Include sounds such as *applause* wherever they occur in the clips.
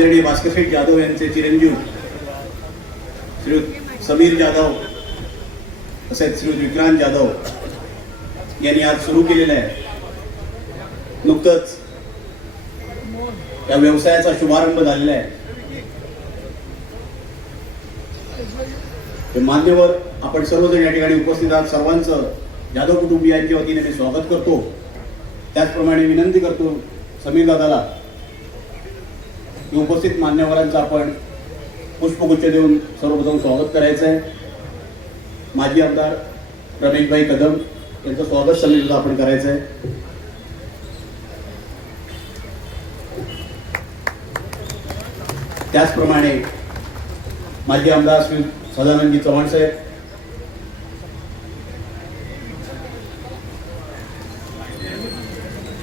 आदरणीय भास्करशेठ जाधव यांचे चिरंजीव श्री समीर जाधव तसेच श्री विक्रांत जाधव यांनी आज सुरू केलेलं आहे. नुकतंच या व्यवसायाचा शुभारंभ झालेला आहे. मान्यवर आपण सर्वजण या ठिकाणी उपस्थित आहात. सर्वांचं जाधव कुटुंबियांच्या वतीने मी स्वागत करतो. त्याचप्रमाणे विनंती करतो समीर दादाला की उपस्थित मान्यवरांचं आपण पुष्पगुच्छ देऊन सर्वप्रथम स्वागत करायचं आहे. माजी आमदार रमेशभाई कदम यांचं स्वागत समितीला आपण करायचं आहे. त्याचप्रमाणे माजी आमदार श्री सदानंदजी चव्हाण साहेब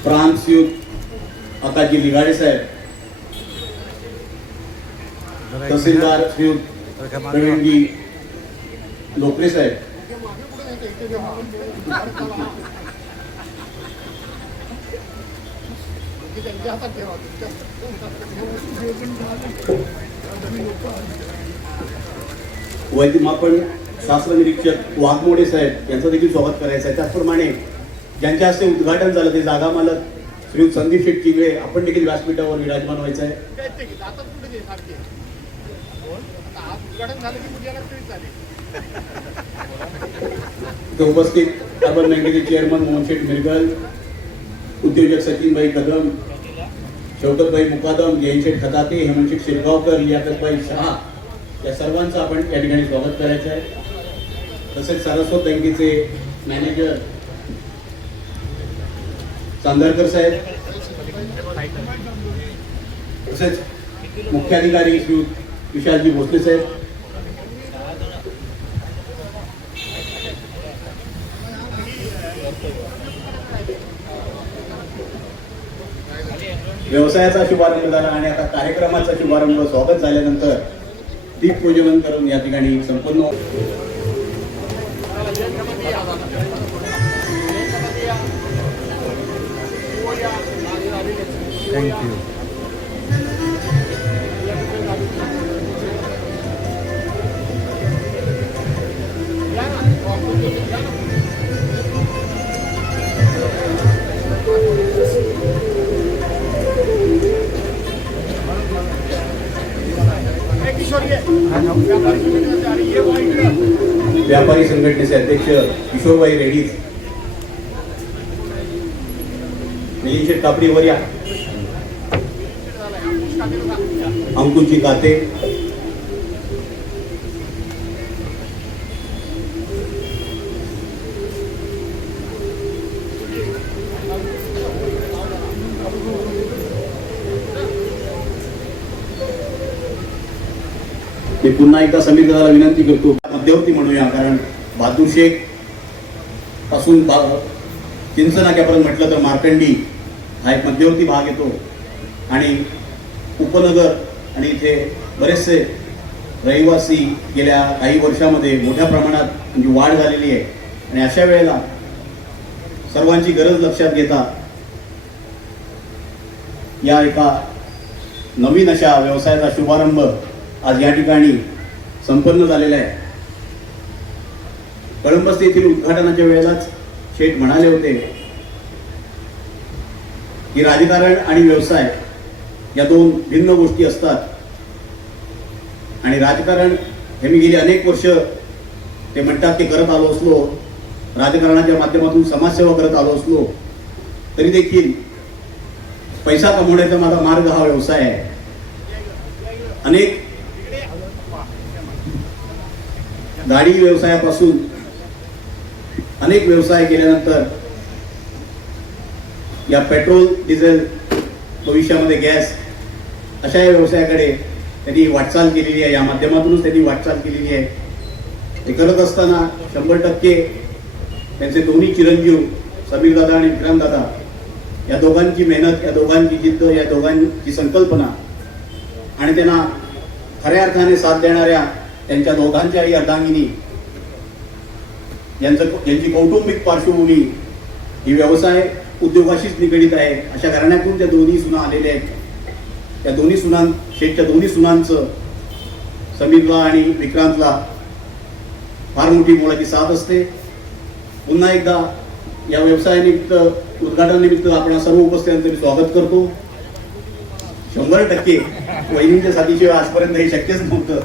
फ्रान्स युथ अकाजी लिगाडे साहेब तहसीलदार श्री प्रवीणजी लोकरे साहेब. वैद्यमापन शास्त्र निरीक्षक वाघमोडे साहेब यांचं देखील स्वागत करायचं आहे. त्याचप्रमाणे ज्यांच्या हस्ते उद्घाटन झालं ते जागा मालक श्री संदीप शेठ किगळे आपण देखील व्यासपीठावर विराजमान व्हायचं आहे. इथे उपस्थित अर्बन बँकेचे चेअरमन मोहनशेठ मिरगल उद्योजक सचिनभाई कदम शौकतभाई मुकादम जयशेठ खताते हेमंतशेठ शिरगावकर लियाकतभाई शहा या सर्वांचं आपण या ठिकाणी स्वागत करायचं आहे. तसेच सारस्वत बँकेचे मॅनेजर चांदरकर साहेब तसेच मुख्याधिकारी श्री विशालजी भोसले साहेब व्यवसायाचा शुभारंभ झाला आणि आता कार्यक्रमाचा शुभारंभ स्वागत झाल्यानंतर दीपपूजन करून या ठिकाणी संपूर्ण थँक्यू व्यापारी संघटनेचे अध्यक्ष किशोरबाई रेड्डीज निलीशेठ कापडी वर या अंकुशजी काते मी पुन्हा एकदा समीर दादाला विनंती करतो मध्यवर्ती म्हणूया कारण बहादूर शेखपासून बा- चिंचनाक्यापर्यंत म्हटलं तर मार्कंडी हा एक मध्यवर्ती भाग येतो. आणि उपनगर आणि इथे बरेचसे रहिवासी गेल्या काही वर्षामध्ये मोठ्या प्रमाणात म्हणजे वाढ झालेली आहे. आणि अशा वेळेला सर्वांची गरज लक्षात घेता या एका नवीन अशा व्यवसायाचा शुभारंभ आज या ठिकाणी संपन्न झालेला आहे. कळंबस्ती येथील उद्घाटनाच्या वेळेलाच शेठ म्हणाले होते की राजकारण आणि व्यवसाय या दोन भिन्न गोष्टी असतात. आणि राजकारण हे मी गेली अनेक वर्ष ते म्हणतात ते करत आलो असलो राजकारणाच्या माध्यमातून समाजसेवा करत आलो असलो तरी देखील पैसा कमवण्याचा माझा मार्ग हा व्यवसाय आहे. अनेक गाडी व्यवसायापासून अनेक व्यवसाय केल्यानंतर या पेट्रोल डिझेल भविष्यामध्ये गॅस अशा या व्यवसायाकडे त्यांनी वाटचाल केलेली आहे. या माध्यमातूनच त्यांनी वाटचाल केलेली आहे. हे करत असताना शंभर टक्के त्यांचे दोन्ही चिरंजीव समीर दादा आणि विक्रांत दादा या दोघांची मेहनत या दोघांची जिद्द या दोघांची संकल्पना आणि त्यांना खऱ्या अर्थाने साथ देणाऱ्या त्यांच्या दोघांच्याही अर्धांगिनी यांचं यांची कौटुंबिक पार्श्वभूमी ही व्यवसाय उद्योगाशीच निगडीत आहे. अशा घराण्यातून त्या दोन्ही सुना आलेल्या आहेत. त्या दोन्ही सुनां शेठच्या दोन्ही सुनांचं समीरला आणि विक्रांतला फार मोठी मोलाची साथ असते. पुन्हा एकदा या व्यवसायानिमित्त उद्घाटनानिमित्त आपण सर्व उपस्थितांचं मी स्वागत करतो. शंभर टक्के वहिनींच्या साथीशिवाय आजपर्यंत हे शक्यच नव्हतं.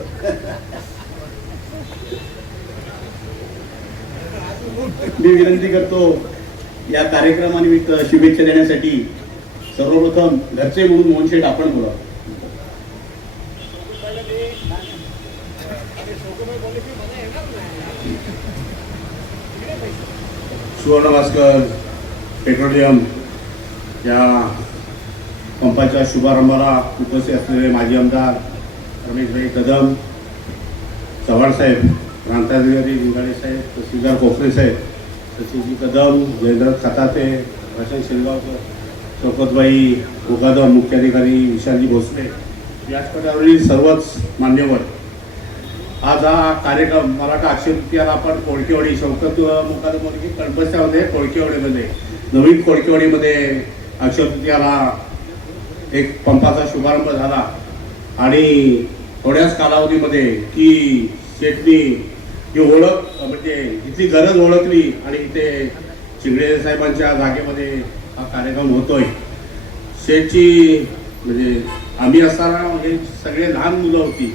मी विनंती करतो या कार्यक्रमानिमित्त शुभेच्छा देण्यासाठी सर्वप्रथम घरचे म्हणून मोहनशेठ आपण बोला सुवर्ण भास्कर पेट्रोलियम या पंपाच्या शुभारंभाला उपस्थित असलेले माजी आमदार रमेशभाई कदम चव्हाणसाहेब प्रांताधिकारी लिंगाडे साहेब तहसीलदार कोफरे साहेब सचिवजी कदम जयेंद्र खताते प्रशांत शिरगावकर चौकतबाई मुकादम मुख्याधिकारी विशालजी भोसले व्यासपीठावरील सर्वच मान्यवर. आज हा कार्यक्रम मराठा वाटतं अक्षय आपण कोळकेवाडी शौकत मुकादममध्ये कणबस्त्यामध्ये कोळकेवाडीमध्ये नवीन कोळकेवाडीमध्ये अक्षयतृतीयाला एक पंपाचा शुभारंभ झाला. आणि थोड्याच कालावधीमध्ये की शेटणी ही ओळख म्हणजे इथली गरज ओळखली आणि इथे चिंगडे साहेबांच्या जागेमध्ये हा कार्यक्रम होतोय. शेठची म्हणजे आम्ही असताना म्हणजे सगळे लहान मुलं होती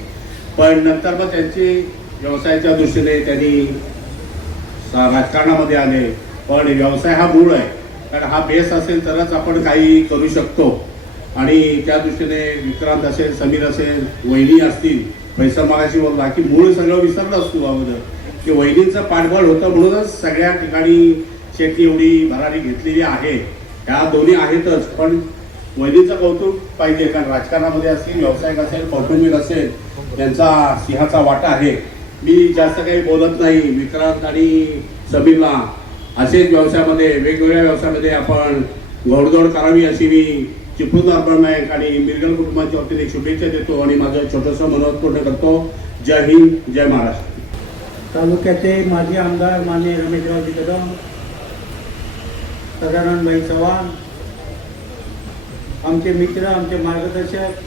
पण नंतर मग त्यांची व्यवसायाच्या दृष्टीने त्यांनी राजकारणामध्ये आले. पण व्यवसाय हा मूळ आहे. कारण हा बेस असेल तरच आपण काही करू शकतो. आणि त्या दृष्टीने विक्रांत असेल समीर असेल वहिनी असतील पैसा मागाशी बोलला की मूळ सगळं विसरलं असतो अगोदर. की वहिनींचं पाठबळ होतं म्हणूनच सगळ्या ठिकाणी शेती एवढी भरारी घेतलेली आहे. ह्या दोन्ही आहेतच पण वहिनीचं कौतुक पाहिजे कारण राजकारणामध्ये असतील व्यावसायिक असेल कौटुंबिक असेल त्यांचा सिंहाचा वाटा आहे. मी जास्त काही बोलत नाही विक्रांत आणि समीरला. असेच व्यवसायामध्ये वेगवेगळ्या व्यवसायामध्ये आपण घोडदौड करावी अशी मी चिपळूणदार नायक आणि मिरगल कुटुंबाच्या वतीने शुभेच्छा देतो आणि माझं छोटंसं मनोगत पूर्ण करतो. जय हिंद जय महाराष्ट्र. तालुक्याचे माजी आमदार मान्य रमेशरावजी कदम सदानंदभाई चव्हाण आमचे मित्र आमचे मार्गदर्शक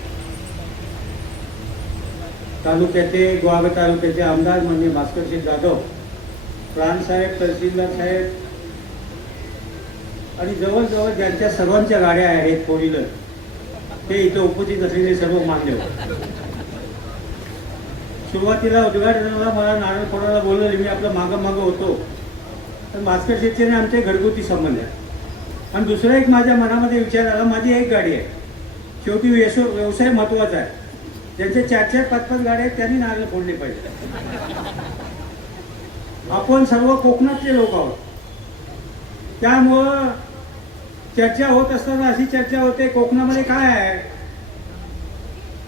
तालुक्याचे गोवा तालुक्याचे आमदार मान्य भास्करसिंग जाधव प्राणसाहेब तहसीलदार साहेब आणि जवळजवळ ज्यांच्या सर्वांच्या गाड्या आहेत फोर व्हीलर ते इथं उपस्थित असलेले सर्व मान्य सुरुवातीला उद्घाटनाला मला नारायण फोडायला बोलवले मी आपलं मागं मागं होतो. तर भास्कर शेट्टीने आमचे घरगुती संबंध आहे आणि दुसरा एक माझ्या मनामध्ये विचार आला माझी एक गाडी आहे. शेवटी व्यवसाय व्यवसाय महत्त्वाचा आहे. ज्यांचे चार चार पाच पाच गाड्या आहेत त्यांनी नारळ फोडले पाहिजे. आपण सर्व कोकणातले लोक आहोत. त्यामुळं चर्चा होत असताना अशी चर्चा होते कोकणामध्ये काय आहे?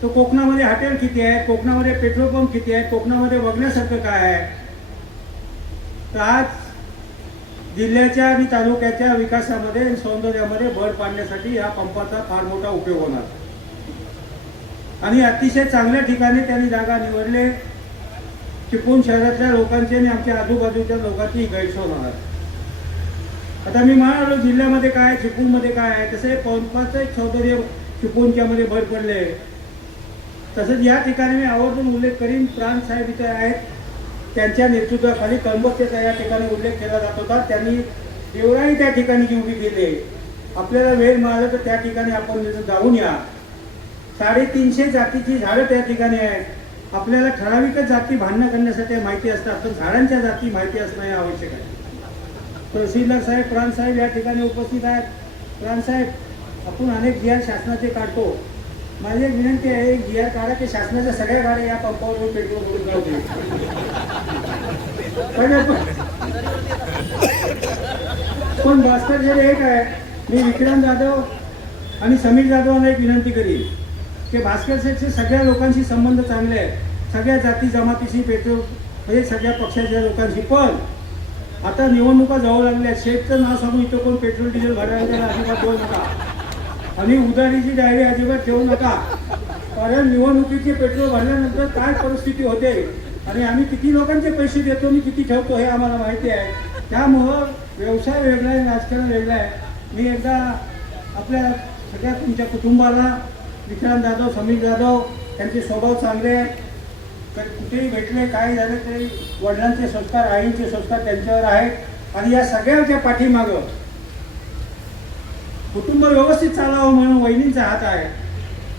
तर कोकणामध्ये हॉटेल किती आहे? कोकणामध्ये पेट्रोल पंप किती आहे? कोकणामध्ये बघण्यासारखं काय आहे? तर आज जिल्ह्याच्या आणि तालुक्याच्या विकासामध्ये सौंदर्यामध्ये भर पाडण्यासाठी या पंपाचा फार मोठा उपयोग होणार. आणि अतिशय चांगल्या ठिकाणी त्यांनी जागा निवडले. चिपळूण शहरातल्या लोकांची आणि आमच्या आजूबाजूच्या लोकांची गैरसोय होणार. आता मी म्हणालो जिल्ह्यामध्ये काय चिपळूणमध्ये काय आहे? तसे हे पंपाचं एक सौंदर्य भर पडले. तसंच या ठिकाणी मी आवर्जून उल्लेख करीन प्राण साहेब इथे आहेत. त्यांच्या नेतृत्वाखाली कळंबस्तेचा या ठिकाणी उल्लेख केला जात होता. त्यांनी देवराई त्या ठिकाणी जी उभी केली आपल्याला वेळ मिळाला तर त्या ठिकाणी आपण जाऊन या. साडेतीनशे जातीची झाडं त्या ठिकाणी आहेत. आपल्याला ठराविकच जाती भांडणं करण्यासाठी माहिती असतात पण झाडांच्या जाती माहिती असणं हे आवश्यक आहे. तहसीलदार साहेब प्राण साहेब या ठिकाणी उपस्थित आहेत. प्राणसाहेब आपण अनेक जी आर शासनाचे काढतो. माझी एक विनंती आहे एक जी आर काढा की शासनाच्या सगळ्या गाड्या या पंपावर पेट्रोल करून जाऊ पण पण भास्कर जर एक आहे मी विक्रम जाधव आणि समीर जाधवांना एक विनंती करीन की भास्कर साहेबचे सगळ्या लोकांशी संबंध चांगले आहेत. सगळ्या जाती जमातीशी पेट्रोल म्हणजे सगळ्या पक्षाच्या लोकांशी. पण आता निवडणुका जाऊ लागल्या आहेत. शेठचं नाव इथं कोण पेट्रोल डिझेल भरायला त्याला अजिबात ठेवू नका. आणि उधारीची डायरी अजिबात ठेवू नका. कारण निवडणुकीचे पेट्रोल भरल्यानंतर काय परिस्थिती होते आणि आम्ही किती लोकांचे पैसे देतो आणि किती ठेवतो हे आम्हाला माहिती आहे. त्यामुळं व्यवसाय वेगळा आहे राजकारण वेगळं आहे. मी एकदा आपल्या सगळ्या तुमच्या कुटुंबाला विक्रांत जाधव समीर जाधव त्यांचे स्वभाव चांगले आहेत तर कुठेही भेटले काय झालं ते वडिलांचे संस्कार आईंचे संस्कार त्यांच्यावर आहेत. आणि या सगळ्यांच्या पाठीमागं कुटुंब व्यवस्थित चालावं म्हणून वहिनींचा हात आहे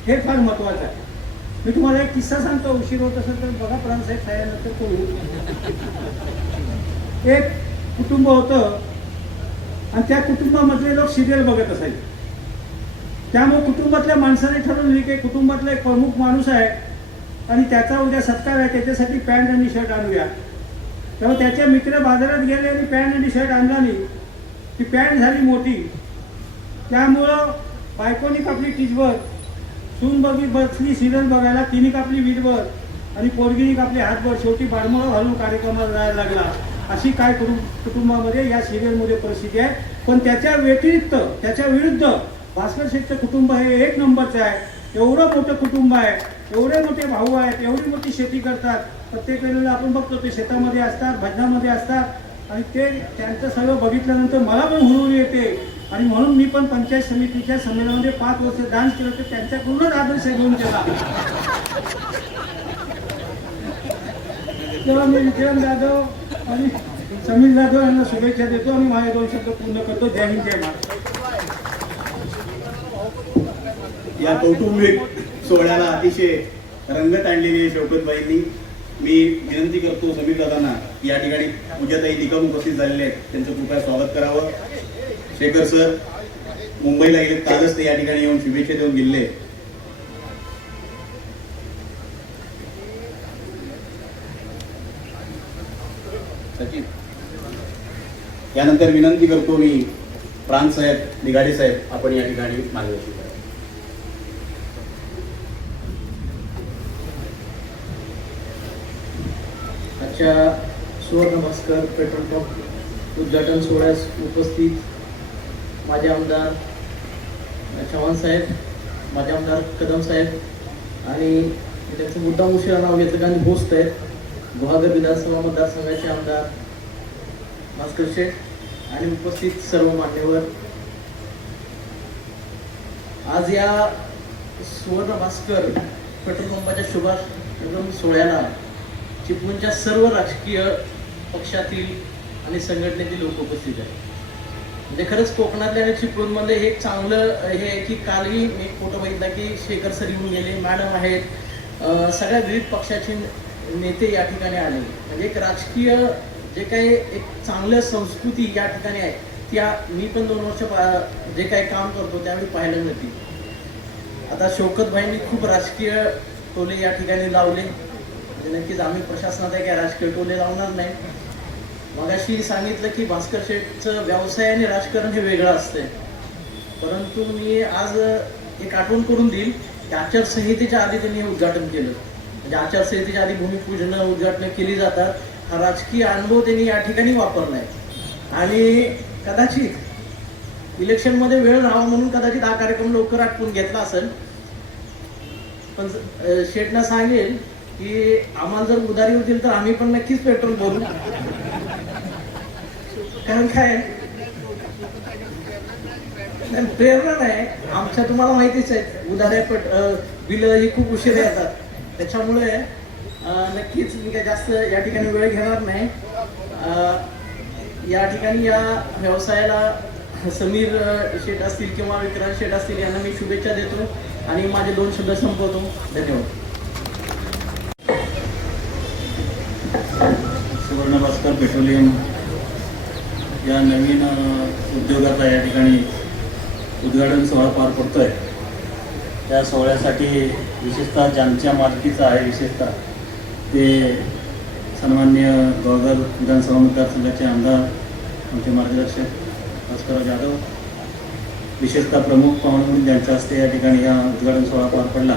हे फार महत्वाचं आहे. मी तुम्हाला एक किस्सा सांगतो उशीर होत असेल तर बघा प्राणसाहेब साहेबांनंतर कोण एक कुटुंब होतं आणि त्या कुटुंबामधले लोक सिरियल बघत असायचे. त्यामुळे कुटुंबातल्या माणसाने ठरवलं की कुटुंबातला एक प्रमुख माणूस आहे आणि त्याचा उद्या सत्कार आहे त्याच्यासाठी पॅन्ट आणि शर्ट आणूया. तेव्हा त्याचे मित्र बाजारात गेले आणि पॅन्ट आणि शर्ट आणला नाही. ती पॅन्ट झाली मोठी. त्यामुळं बायकोनी कापली टिचभर सून बघी बसली सिरियल बघायला तिने कापली वीटभर आणि पोरगीने कापली हातभर शेवटी बाडमळ घालून कार्यक्रमाला जायला लागला. अशी काय कुटुंब कुटुंबामध्ये या सिरियलमध्ये परिस्थिती आहे. पण त्याच्या व्यतिरिक्त त्याच्या विरुद्ध भास्कर शेठचं कुटुंब हे एक नंबरचं आहे. एवढं मोठं कुटुंब आहे एवढे मोठे भाऊ आहेत एवढी मोठी शेती करतात प्रत्येक वेळेला आपण बघतो ते शेतामध्ये असतात भजनामध्ये असतात. आणि ते त्यांचं सगळं बघितल्यानंतर मला पण हुरूर येते. आणि म्हणून मी पण पंचायत समितीच्या संमेलनामध्ये पाच वर्ष डान्स केलं तर त्यांच्याकडूनच आदर्श घेऊन केला तेव्हा मी विक्रम जाधव आणि समीर जाधव यांना शुभेच्छा देतो आणि माझ्या दोन शब्द पूर्ण करतो. जय हिंद जय महाराष्ट्र. या कौटुंबिक सोहळ्याला अतिशय रंगत आणलेली आहे शौकतबाईंनी. मी विनंती करतो समीर दादांना या ठिकाणी पूजाताई निकम उपस्थित झालेले आहेत. त्यांचं कृपया स्वागत करावं. शेखर सर मुंबईला गेले कालच ते या ठिकाणी येऊन शुभेच्छा देऊन गेले. यानंतर विनंती करतो मी प्रांत साहेब निगाडे साहेब आपण या ठिकाणी मार्गदर्शन आजच्या सुवर्ण भास्कर पेट्रोल पंप उद्घाटन सोहळ्यास उपस्थित माझे आमदार चव्हाण साहेब माझे आमदार कदम साहेब आणि त्यांचं मुद्दाम उशिरा नाव घेतलं कारण होस्ट आहेत. गुहागर विधानसभा मतदारसंघाचे आमदार भास्कर शेठ आणि उपस्थित सर्व मान्यवर. आज या सुवर्ण भास्कर पेट्रोल पंपाच्या शुभारंभ सोहळ्याला चिपळूणच्या सर्व राजकीय पक्षातील आणि संघटनेतील लोक उपस्थित आहेत. म्हणजे खरंच कोकणातल्या आणि चिपळूणमध्ये हे एक चांगलं हे आहे की कालही मी फोटो बघितला की शेखर सर येऊन गेले मॅडम आहेत. सगळ्या विविध पक्षाचे नेते या ठिकाणी आले. म्हणजे एक राजकीय जे काही एक चांगलं संस्कृती या ठिकाणी आहे त्या मी पण दोन वर्ष जे काही काम करतो त्यावेळी पाहायला मिळते आता शौकत भाईंनी खूप राजकीय टोले या ठिकाणी लावले. म्हणजे नक्कीच आम्ही प्रशासनात काही राजकीय टोले लावणार नाही. मगाशी सांगितलं की भास्कर शेठचं व्यवसाय आणि राजकारण हे वेगळं असतंय. परंतु मी आज एक आठवण करून देईल की आचारसंहितेच्या आधी त्यांनी हे उद्घाटन केलं. म्हणजे आचारसंहितेच्या आधी भूमिपूजन उद्घाटन केली जातात. हा राजकीय अनुभव त्यांनी या ठिकाणी वापरलाय. आणि कदाचित इलेक्शनमध्ये वेळ राहावा म्हणून कदाचित हा कार्यक्रम लवकर आटपून घेतला असेल. पण अं, शेठना सांगेल की आम्हाला जर उधारी होतील तर आम्ही पण नक्कीच पेट्रोल भरू. कारण काय प्रेरणा नाही आमच्या तुम्हाला माहितीच आहे उधाऱ्या पट बिल ही खूप उशीर येतात. त्याच्यामुळे अं, नक्कीच मी काय जास्त या ठिकाणी वेळ घेणार नाही. अं, या ठिकाणी या व्यवसायाला समीर अं, शेठ असतील किंवा विक्रांत शेठ असतील यांना मी शुभेच्छा देतो आणि माझे दोन शब्द संपवतो. धन्यवाद सुवर्ण भास्कर पेट्रोलियम या नवीन उद्योगाचा या ठिकाणी उद्घाटन सोहळा पार पडतोय. त्या सोहळ्यासाठी विशेषतः ज्यांच्या मालकीचा आहे विशेषतः ते सन्मान्य गोळगाव विधानसभा मतदारसंघाचे आमदार आमचे मार्गदर्शक भास्करराव जाधव विशेषतः प्रमुख पाहुणे म्हणून ज्यांच्या हस्ते या ठिकाणी हा उद्घाटन सोहळा पार पडला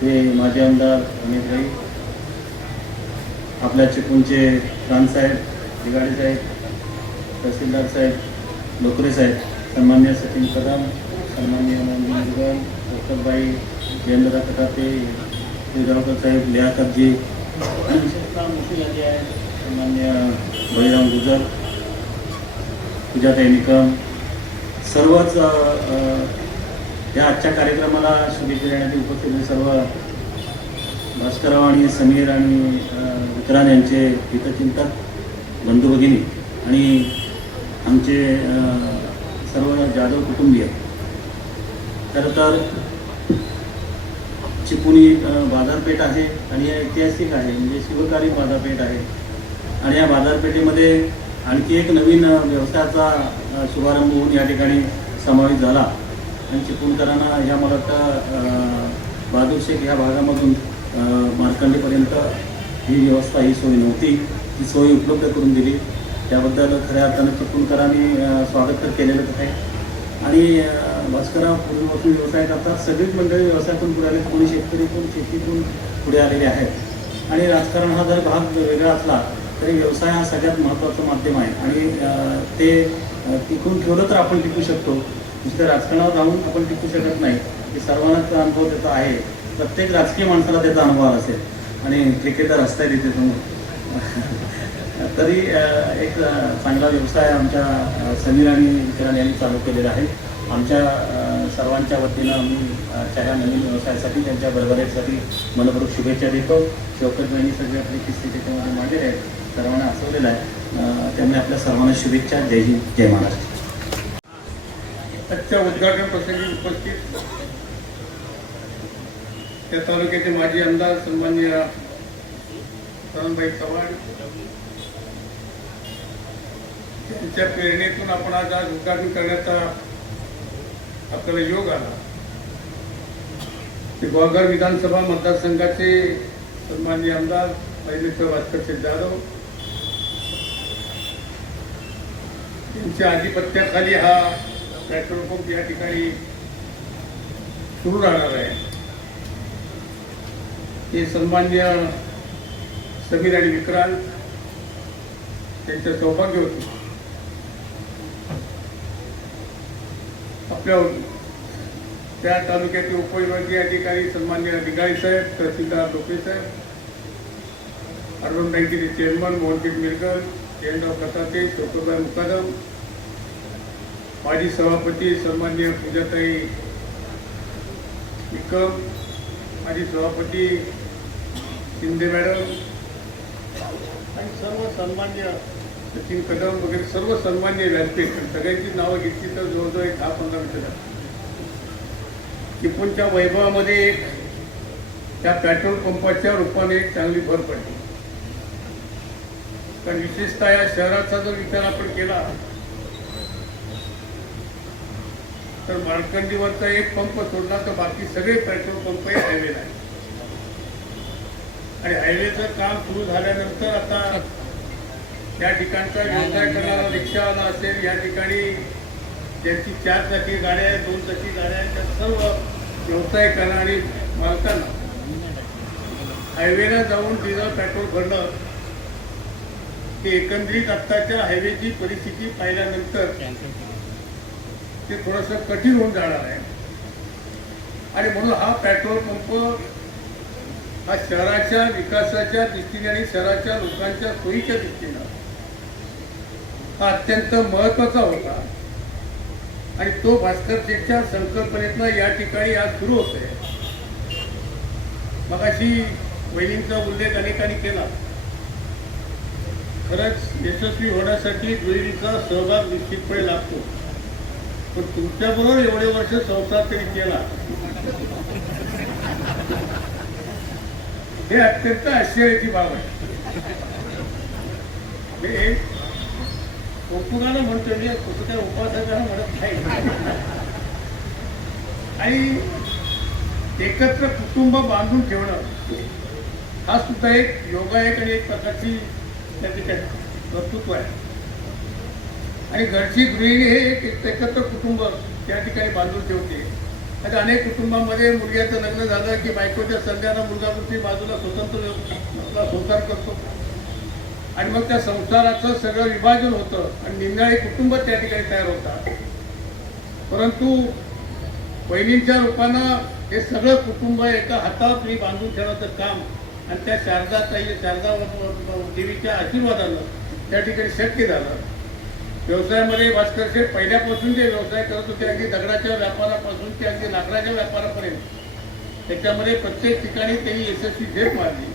ते माजी आमदार अमित भाई आपल्या चिपळूणचे रानसाहेब दिगाडे साहेब तहसीलदार साहेब लोकरे साहेब सन्मान्य सचिन कदम सन्मान्य नंदी डॉक्टरबाई जयेंद्र कटाते श्रीगावकर साहेब लियाकतजी आणि विशेषतः मोठी यादी आहे सन्मान्य बळीराम गुजर पूजाताई निकम सर्वच या आजच्या कार्यक्रमाला शुभेच्छा देण्यासाठी उपस्थित सर्व भास्करराव आणि समीर आणि विक्रांत यांचे हितचिंतक बंधू भगिनी आणि आमचे सर्व जाधव कुटुंबीय. खरं तर चिपुणी बाजारपेठ आहे आणि या ऐतिहासिक आहे म्हणजे शिवकारी बाजारपेठ आहे. आणि या बाजारपेठेमध्ये आणखी एक नवीन व्यवसायाचा शुभारंभ होऊन या ठिकाणी समावेश झाला. आणि चिपळूणकरांना ह्या मला वाटतं अ, शेख ह्या भागामधून मार्कंडेपर्यंत ही व्यवस्था ही सोय नव्हती. ती सोय उपलब्ध करून दिली. त्याबद्दल खऱ्या अर्थानं चिपळूणकरांनी स्वागत तर केलेलंच आहे. आणि भास्करा भास्करराव पूर्वीपासून व्यवसाय करतात सगळीच मंडळी व्यवसायातून पुढे आले. कोणी शेतकरी कोण शेतीतून पुढे आलेले आहेत. आणि राजकारण हा जर भाग वेगळा असला तरी व्यवसाय हा सगळ्यात महत्त्वाचं माध्यम आहे. आणि ते टिकून ठेवलं तर आपण टिकू शकतो. नुसतं राजकारणावर राहून आपण टिकू शकत नाही. हे सर्वांनाच अनुभव त्याचा आहे. प्रत्येक राजकीय माणसाला त्याचा अनुभव असेल. आणि क्रिकेटर असताय तिथे समोर. *laughs* तरी एक चांगला व्यवसाय आमच्या समीर आणि विक्रांत यांनी चालू केलेला आहे. आमच्या सर्वांच्या वतीनं आम्ही त्या नवीन व्यवसायासाठी त्यांच्या बरोबरीसाठी मनपूर्वक शुभेच्छा देतो. शौकत बहिणी सगळे आपले किस्से त्याच्यामध्ये मांडलेले आहेत. सर्वांना असवलेलं आहे. त्यांनी त्यामुळे आपल्या सर्वांना शुभेच्छा. जय हिंद. जय महाराष्ट्र. आजच्या उद्घाटन प्रसंगी उपस्थित त्या तालुक्याचे माजी आमदार सन्मान्य करणभाई चव्हाण. त्यांच्या प्रेरणेतून आपण आज आज उद्घाटन करण्याचा आपल्याला योग आला. ते गोळघर विधानसभा मतदारसंघाचे सन्मान्य आमदार मित्र भास्कर जाधव. यांच्या आधिपत्याखाली हा पेट्रोल पंप या ठिकाणी सुरू राहणार आहे. ते सन्मान्य समीर आणि विक्रांत त्यांचं सौभाग्य होतं. आपल्या त्या तालुक्याचे उपविभागीय अधिकारी सन्मान्य अधिकारी साहेब तहसीलदार लोके साहेब अर्बन बँकेचे चेअरमन मोहनजीत मिरकर जयंतराव प्रसादे शोकरबाई मुकादम माजी सभापती सन्मान्य पूजाताई निकम माजी सभापती शिंदे मॅडम. आणि सर्व सन्मान्य सचिन कदम वगैरे सर्व सन्मान्य व्यासपीठ. सगळ्यांची नावं घेतली तर जवळजवळ एक दहा पंधरा मिनिटं जातात चिपळूणच्या वैभवामध्ये एक त्या पेट्रोल पंपाच्या रूपाने एक चांगली भर पडली. कारण विशेषतः या शहराचा जर विचार आपण केला तर माळकंडीवरचा एक पंप सोडला तर बाकी सगळे पेट्रोल पंप हे हायवेला आहे आणि हायवेचं काम सुरू झाल्यानंतर आता त्या ठिकाणचा व्यवसाय करणारा रिक्षावाला असेल या ठिकाणी ज्यांची चार चाकी गाड्या आहेत दोन चाकी गाड्या आहेत त्या सर्व व्यवसाय करणारी मालकांना हायवेला जाऊन डिझेल पेट्रोल भरणं की एकंदरीत आत्ताच्या हायवेची परिस्थिती पाहिल्यानंतर ते थोडंसं कठीण होऊन जाणार आहे. आणि म्हणून हा पेट्रोल पंप हा शहराच्या विकासाच्या दृष्टीने आणि शहराच्या लोकांच्या सोयीच्या दृष्टीनं हा अत्यंत महत्त्वाचा होता. आणि तो भास्कर शेठच्या संकल्पनेतनं या ठिकाणी आज सुरू होत होतोय. मगाशी वहिनींचा उल्लेख अनेकांनी केला. खरंच यशस्वी होण्यासाठी दुहेरीचा सहभाग निश्चितपणे लागतो. पण तुमच्याबरोबर एवढे वर्ष संसार त्यांनी केला. हे अत्यंत आश्चर्याची बाब आहे. हे म्हणतो मी कुठल्या उपासकाला म्हणत नाही. आणि एकत्र कुटुंब बांधून ठेवणं हा सुद्धा एक योगायोग आणि एक प्रकारची त्या ठिकाणी कर्तृत्व आहे. आणि घरची गृहिणी हे एक एकत्र कुटुंब त्या ठिकाणी बांधून ठेवते. आता अनेक कुटुंबामध्ये मुलग्याचं लग्न झालं की बायकोच्या सल्ल्यानं मुलगा मुलगी बाजूला स्वतंत्र आपला संसार करतो. आणि मग त्या संसाराचं सगळं विभाजन होतं आणि निंदाळी कुटुंब त्या ठिकाणी तयार होतात. परंतु बहिणींच्या रूपानं हे सगळं कुटुंब एका हातावर तुम्ही बांधून ठेवण्याचं काम आणि त्या शारदा ताई शारदा देवीच्या आशीर्वादानं त्या ठिकाणी शक्य झालं. व्यवसायामध्ये भास्कर शेठ पहिल्यापासून जे व्यवसाय करत होते अगदी दगडाच्या व्यापारापासून ते अगदी लाकडाच्या व्यापारापर्यंत. त्याच्यामध्ये प्रत्येक ठिकाणी त्यांनी यशस्वी झेप मारली.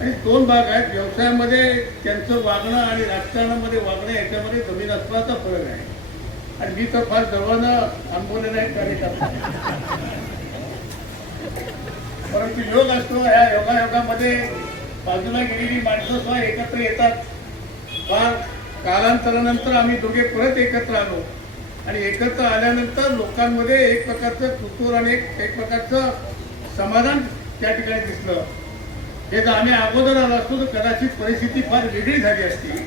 आणि दोन भाग आहेत व्यवसायामध्ये त्यांचं वागणं आणि राजकारणामध्ये वागणं याच्यामध्ये जमीन असण्याचा फरक आहे. आणि मी तर फार जवळनं अनुभवलेला आहे कार्यकर्ता परंतु योग असतो या योगायोगामध्ये बाजूला गेलेली माणसं सुद्धा एकत्र येतात. फार कालांतरानंतर आम्ही दोघे परत एकत्र आलो. आणि एकत्र आल्यानंतर लोकांमध्ये एक प्रकारचं कुतूर आणि एक एक प्रकारचं समाधान त्या ठिकाणी दिसलं. हे जर आम्ही अगोदर आलो असतो तर कदाचित परिस्थिती फार वेगळी झाली असती.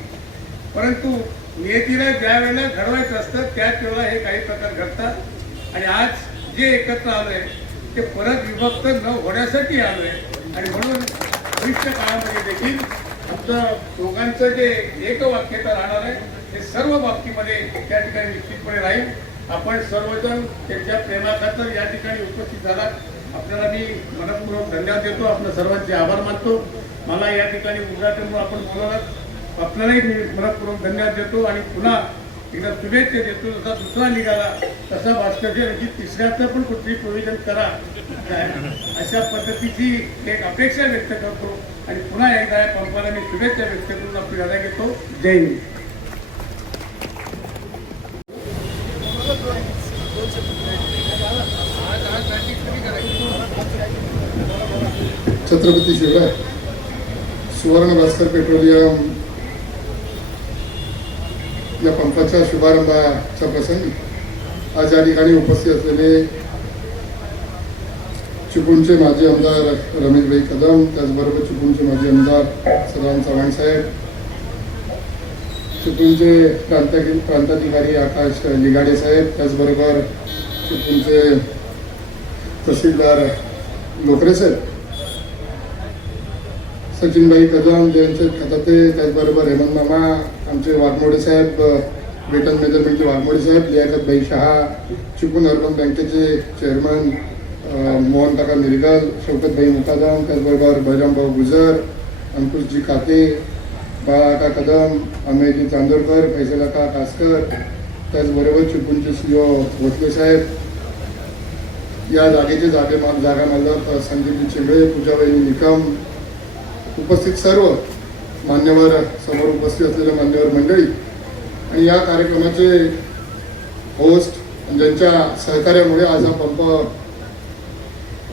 परंतु नियतीला ज्या वेळेला घडवायचं असतं त्याच वेळेला हे काही प्रकार घडतात. आणि आज जे एकत्र आलंय ते परत विभक्त न होण्यासाठी आलंय. आणि म्हणून भविष्य काळामध्ये देखील आमचं दोघांचं जे एक वाक्यता राहणार आहे ते सर्व बाबतीमध्ये त्या ठिकाणी निश्चितपणे राहील. आपण सर्वजण त्यांच्या प्रेमाखातर या ठिकाणी उपस्थित झालात. आपल्याला मी मनपूर्वक धन्यवाद देतो. आपल्या सर्वांचे आभार मानतो. मला या ठिकाणी उद्घाटन आपण बोलवलं आपल्यालाही मी मनपूर्वक धन्यवाद देतो. आणि पुन्हा एकदा शुभेच्छा देतो. जसा दुसरा निघाला तसा भास्करची तिसऱ्याचं पण कुठली प्रोविजन करा. अशा पद्धतीची एक अपेक्षा व्यक्त करतो. आणि पुन्हा एकदा या पंपाला मी शुभेच्छा व्यक्त करून आपली रजा घेतो. जय हिंद. छत्रपती शिवराय सुवर्ण भास्कर पेट्रोलियम या पंपाच्या शुभारंभाच्या प्रसंगी आज या ठिकाणी उपस्थित असलेले चिपळूणचे माजी आमदार रमेशभाई कदम त्याचबरोबर चिपळूणचे माजी आमदार सदाम चव्हाण साहेब चिपळूणचे प्रांत प्रांताधिकारी आकाश लिगाडे साहेब त्याचबरोबर चिपळूणचे तहसीलदार लोकरे साहेब. सचिनभाई कदम जयंत खताते त्याचबरोबर हेमंत मामा आमचे वाघमोडे साहेब वेतन मेजरमेंटचे वाघमोडे साहेब लियाकतभाई शहा चिपळूण अर्बन बँकेचे चेअरमन मोहन काका निरगल शौकतभाई मुकादम त्याचबरोबर बजरंगभाऊ गुजर अंकुशजी काते बाळाका कदम अमेरजी चांदोरकर फैसलाका कासकर त्याचबरोबर चिपूंचे सीओ भोसले साहेब. या जागेचे जागे जागा मालक संदीपजी चिंबळे पूजाबाई निकम. उपस्थित सर्व मान्यवर समोर उपस्थित असलेले मान्यवर मंडळी. आणि या कार्यक्रमाचे होस्ट ज्यांच्या सहकार्यामुळे आज हा पंप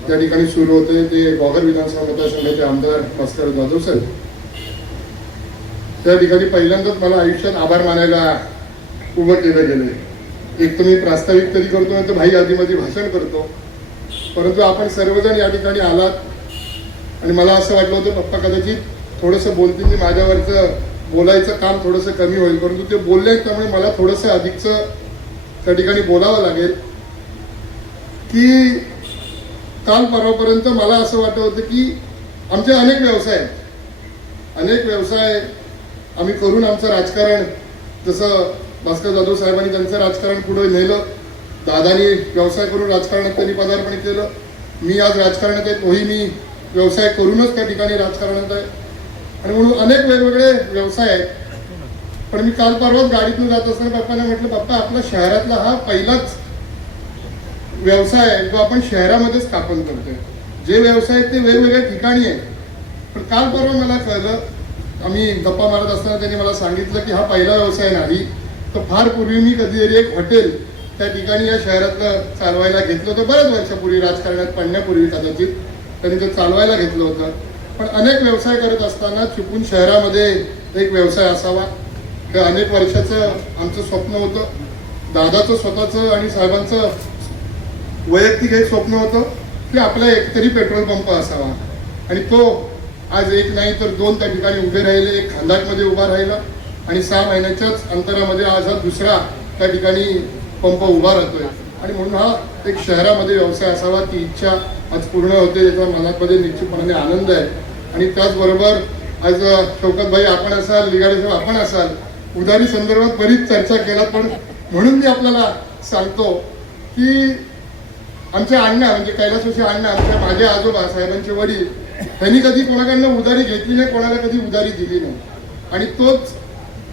त्या ठिकाणी सुरू होते. ते गॉगर विधानसभा मतदारसंघाचे आमदार भास्कर जाधव सर. त्या ठिकाणी पहिल्यांदाच मला आयुष्यात आभार मानायला उभं केलं गेलं एक तर मी प्रास्ताविक तरी करतो नाही तर भाई आधीमध्ये भाषण करतो. परंतु आपण सर्वजण या ठिकाणी आलात. आणि मला असं वाटलं होतं पप्पा कदाचित थोडंसं बोलतील की माझ्यावरचं बोलायचं काम थोडंसं कमी होईल. परंतु ते बोलले त्यामुळे मला थोडंसं अधिकचं त्या ठिकाणी बोलावं लागेल. की काल परवापर्यंत मला असं वाटत होतं की आमचे अनेक व्यवसाय आहेत. अनेक व्यवसाय आम्ही करून आमचं राजकारण जसं भास्कर जाधव साहेबांनी त्यांचं राजकारण पुढे नेलं दादानी व्यवसाय करून राजकारणात त्यांनी पदार्पण केलं. मी आज राजकारणात आहे तोही मी व्यवसाय करूनच त्या ठिकाणी राजकारणात आहे. आणि म्हणून अनेक वेगवेगळे व्यवसाय आहेत. पण मी काल परवाच गाडीतून जात असताना पप्पाने म्हटलं पप्पा आपल्या शहरातला हा पहिलाच व्यवसाय आहे जो आपण शहरामध्ये स्थापन करतोय. जे व्यवसाय आहेत ते वेगवेगळ्या ठिकाणी आहेत. पण काल परवा मला कळलं आम्ही गप्पा मारत असताना त्यांनी मला सांगितलं की हा पहिला व्यवसाय नाही तर फार पूर्वी मी कधीतरी एक हॉटेल त्या ठिकाणी या शहरातलं चालवायला घेतलं होतं. बऱ्याच वर्षापूर्वी राजकारणात पडण्यापूर्वी कदाचित त्यांनी ते चालवायला घेतलं होतं. पण अनेक व्यवसाय करत असताना चुकून शहरामध्ये एक व्यवसाय असावा. हे अनेक वर्षाचं आमचं स्वप्न होतं. दादाचं स्वतःचं आणि साहेबांचं वैयक्तिक एक स्वप्न होतं की आपला एकतरी पेट्रोल पंप असावा. आणि तो आज एक नाही तर दोन त्या ठिकाणी उभे राहिले एक खांदाटमध्ये उभा राहिला आणि सहा महिन्याच्याच अंतरामध्ये आज हा दुसरा त्या ठिकाणी पंप उभा राहतोय. आणि म्हणून हा एक शहरामध्ये व्यवसाय असावा ती इच्छा आज पूर्ण होते याचा मनामध्ये निश्चितपणाने आनंद आहे. आणि त्याचबरोबर आज शौकतभाई आपण असाल लिगाडे साहेब आपण असाल उधारी संदर्भात बरीच चर्चा केला पण म्हणून मी आपल्याला सांगतो की आमचे अण्णा म्हणजे कैलासवासी अण्णा आमच्या माझे आजोबा साहेबांचे वडील त्यांनी कधी कोणाकडनं उधारी घेतली नाही कोणाला कधी उधारी दिली नाही. आणि तोच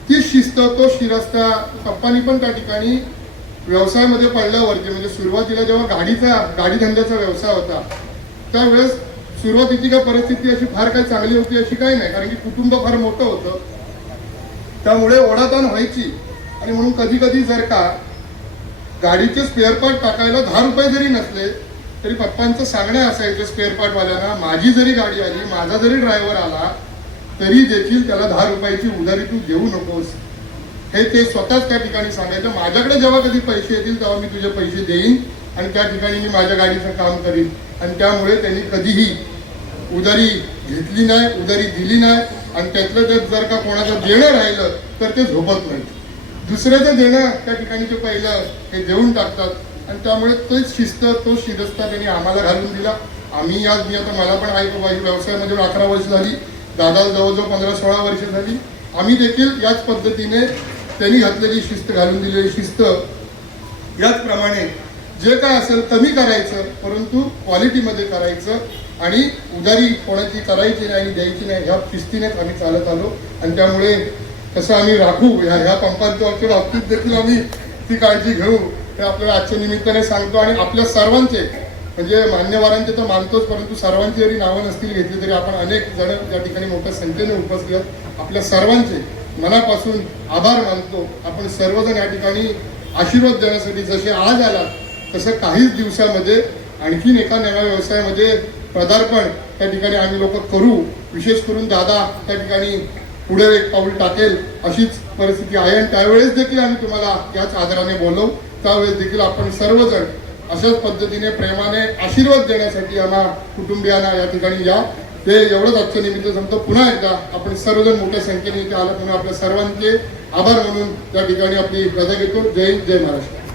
ती शिस्त तो शिरस्ता पप्पानी पण त्या ठिकाणी व्यवसायामध्ये पडल्यावरती म्हणजे सुरुवातीला जेव्हा गाडीचा गाडी धंद्याचा व्यवसाय होता त्यावेळेस सुरुवातीची काय परिस्थिती अशी फार काही चांगली होती अशी काही नाही कारण की कुटुंब फार मोठं होतं. त्यामुळे ओढाताण व्हायची. आणि म्हणून कधी कधी जर का गाडीचे स्पेअर पार्ट टाकायला दहा रुपये जरी नसले तरी पप्पांचं सांगणं असायचं स्पेअर पार्ट वाल्यांना माझी जरी गाडी आली माझा जरी ड्रायव्हर आला तरी देखील त्याला दहा रुपयाची उधारी तू घेऊ नकोस. हे ते स्वतःच त्या ठिकाणी सांगायचं. माझ्याकडे जेव्हा कधी पैसे येतील तेव्हा मी तुझे पैसे देईन आणि त्या ठिकाणी मी माझ्या गाडीचं काम करीन. आणि त्यामुळे त्यांनी कधीही उधारी घेतली नाही उधारी दिली नाही. आणि त्यातलं जर का कोणाचं देणं राहिलं तर ते झोपत नाही दुसऱ्याचं देणं त्या ठिकाणी जे पहिलं हे देऊन टाकतात. आणि त्यामुळे तोच शिस्त तो शिरस्ता त्यांनी आम्हाला घालून दिला. आम्ही आज मी आता मला पण आहे बाबा व्यवसायामध्ये अकरा वर्ष झाली. दादा जवळजवळ पंधरा सोळा वर्ष झाली. आम्ही देखील याच पद्धतीने त्यांनी घातलेली शिस्त घालून दिलेली शिस्त. याचप्रमाणे जे काय असेल कमी करायचं परंतु क्वालिटीमध्ये करायचं आणि उदारी कोणाची करायची नाही आणि द्यायची नाही ह्या शिस्तीनेच आम्ही चालत आलो. आणि त्यामुळे कसं आम्ही राखू ह्या ह्या पंपांच्या बाबतीत देखील आम्ही ती काळजी घेऊ. हे आपल्याला आजच्या निमित्ताने सांगतो आणि आपल्या सर्वांचे म्हणजे मान्यवरांचे तर मानतोच परंतु सर्वांची जरी नावं नसतील घेतली तरी आपण अनेक जण त्या ठिकाणी मोठ्या संख्येने उपस्थित आहोत आपल्या सर्वांचे मनापासून आभार मानतो. आपण सर्वजण या ठिकाणी आशीर्वाद देण्यासाठी जसे आज आला तसं काहीच दिवसामध्ये आणखीन एका नव्या व्यवसायामध्ये पदार्पण त्या ठिकाणी आम्ही लोक करू. विशेष करून दादा त्या ठिकाणी पुढे एक पाऊल टाकेल अशीच परिस्थिती आहे. आणि त्यावेळेस देखील आम्ही तुम्हाला याच आदराने बोलवू त्यावेळेस देखील आपण सर्वजण अशाच पद्धतीने प्रेमाने आशीर्वाद देण्यासाठी आम्हा कुटुंबियांना या ठिकाणी या. ते एवढंच आजचं निमित्त सांगतो पुन्हा एकदा आपण सर्वजण मोठ्या संख्येने इथे आलं. म्हणून आपल्या सर्वांचे आभार म्हणून त्या ठिकाणी आपली गजा घेतो. जय हिंद जय महाराष्ट्र.